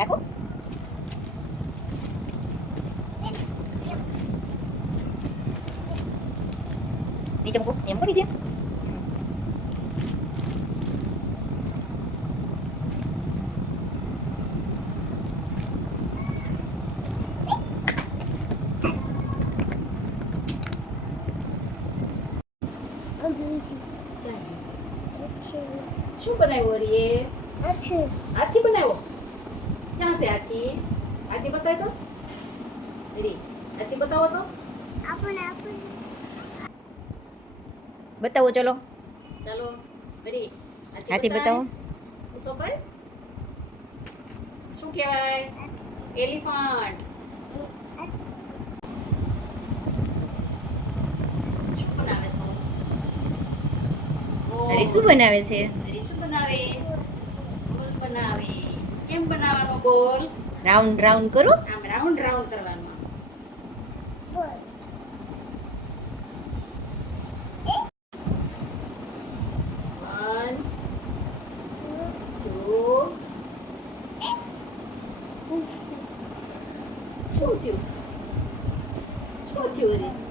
રાખો. નીચે મૂકો એમ કરી દે. શું બનાવ્યું હરીએ? હાથી બનાવ્યો. ક્યાં છે હાથી? હાથી બતાય તો. હરી હાથી બતાવો તો. બતાવો ચલો. ચાલો હરી હાથી બતાવો. પૂછો કઈ શું કહેવાય? એલિફન્ટ. શું બનાવે છે? હરી શું બનાવે છે? હરી શું બનાવે? બોલ બનાવે. કેમ બનાવવાનો બોલ? રાઉન્ડ રાઉન્ડ કરો. આમ રાઉન્ડ રાઉન્ડ કરવાનો. One, two. શું થયું? શું થયું હરી?